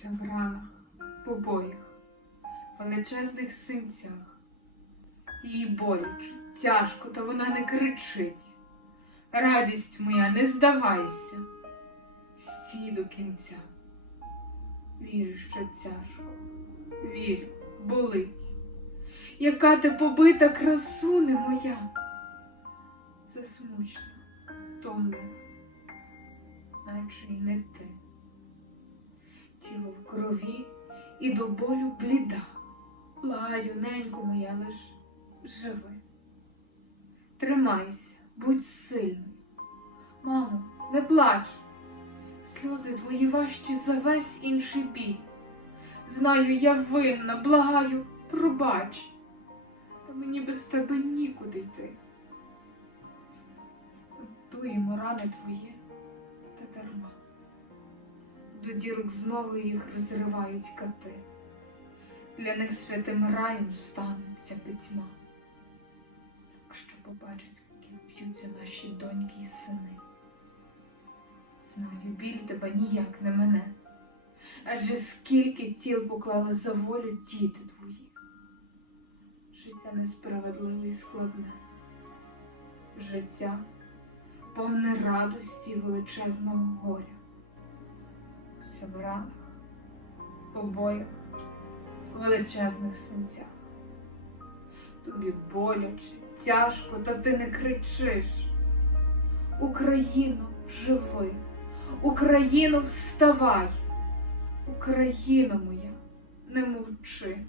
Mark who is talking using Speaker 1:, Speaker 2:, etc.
Speaker 1: Вся в ранах, побоях, величезних синцях. Їй боляче, тяжко, та вона не кричить. Радість моя, не здавайся, стій до кінця. Вірю, що тяжко, вірю, болить. Яка ти побита красуне моя, засмучена, втомлена, наче й не ти. Тіло в крові і до болю бліда. Благаю, ненько моя, лиш живи. Тримайся, будь сильною. Мамо, не плач. Сльози твої важчі за весь інший біль. Знаю, я винна, благаю, пробач. Та мені без тебе нікуди йти. Дуємо рани твої та дарма. До дірок знову їх розривають кати. Для них святим раєм стане ця пітьма. Якщо побачать, як б'ються наші доньки і сини. Знаю, біль тебе ніяк не мене. Адже скільки тіл поклали за волю діти твої. Життя несправедливе і складне. Життя повне радості і величезного горя. Ранах, побоях, величезних синцях. Тобі боляче, тяжко, та ти не кричиш. Україно, живи, Україно, вставай, Україно моя, не мовчи.